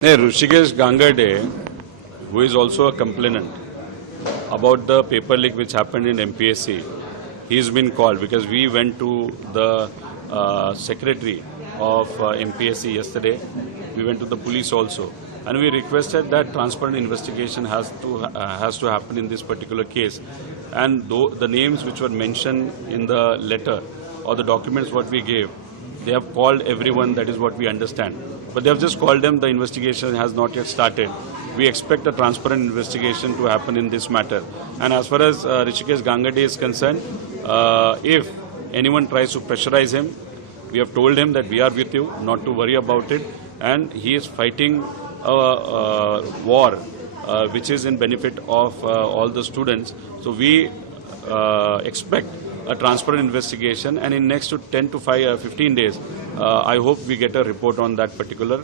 Hrishikesh Gangade, who is also a complainant about the paper leak which happened in MPSC, he's been called because we went to the secretary of MPSC yesterday. We went to the police also, and we requested that transparent investigation has to happen in this particular case. And the names which were mentioned in the letter or the documents what we gave, they have called everyone. That is what we understand. But they have just called them. The investigation has not yet started. We expect a transparent investigation to happen in this matter. And as far as Hrishikesh Gangade is concerned, if anyone tries to pressurize him, we have told him that we are with you, not to worry about it. And he is fighting a war which is in benefit of all the students. So we expect a transparent investigation, and in next to 10 to 15 days, I hope we get a report on that particular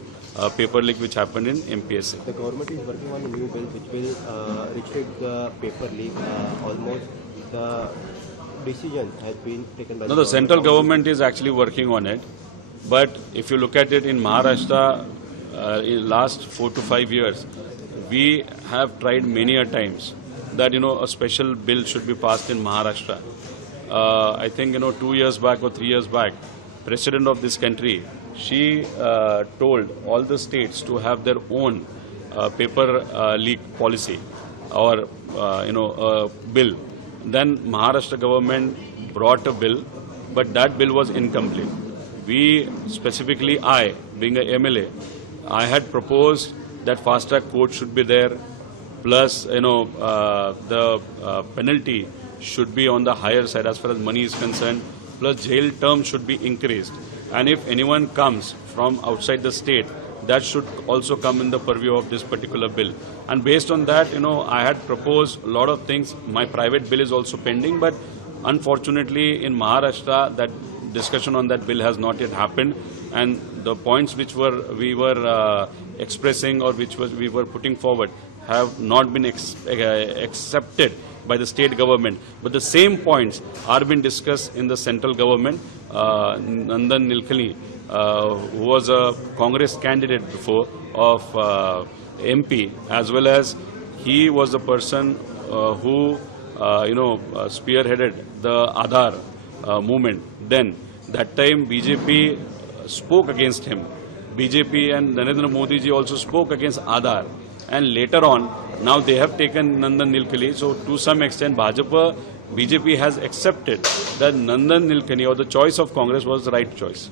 paper leak which happened in MPSC. The government is working on a new bill which will restrict the paper leak. Almost the decision has been taken by the central government is actually working on it. But if you look at it in Maharashtra, in last 4 to 5 years, we have tried many a times that a special bill should be passed in Maharashtra. I think 2 years back or 3 years back, President of this country, she told all the states to have their own paper leak policy or bill. Then Maharashtra government brought a bill, but that bill was incomplete. We specifically, I being a MLA, I had proposed that fast track court should be there, plus the penalty should be on the higher side as far as money is concerned, plus jail term should be increased. And if anyone comes from outside the state, that should also come in the purview of this particular bill. And based on that, I had proposed a lot of things. My private bill is also pending, but unfortunately in Maharashtra, that discussion on that bill has not yet happened. And the points which we were expressing or we were putting forward have not been accepted by the state government. But the same points are being discussed in the central government. Nandan Nilekani, who was a Congress candidate before of MP, as well as he was the person who spearheaded the Aadhaar movement. Then that time BJP spoke against him. BJP and Narendra Modi ji also spoke against Aadhaar. And later on, now they have taken Nandan Nilekani. So to some extent, BJP has accepted that Nandan Nilekani or the choice of Congress was the right choice.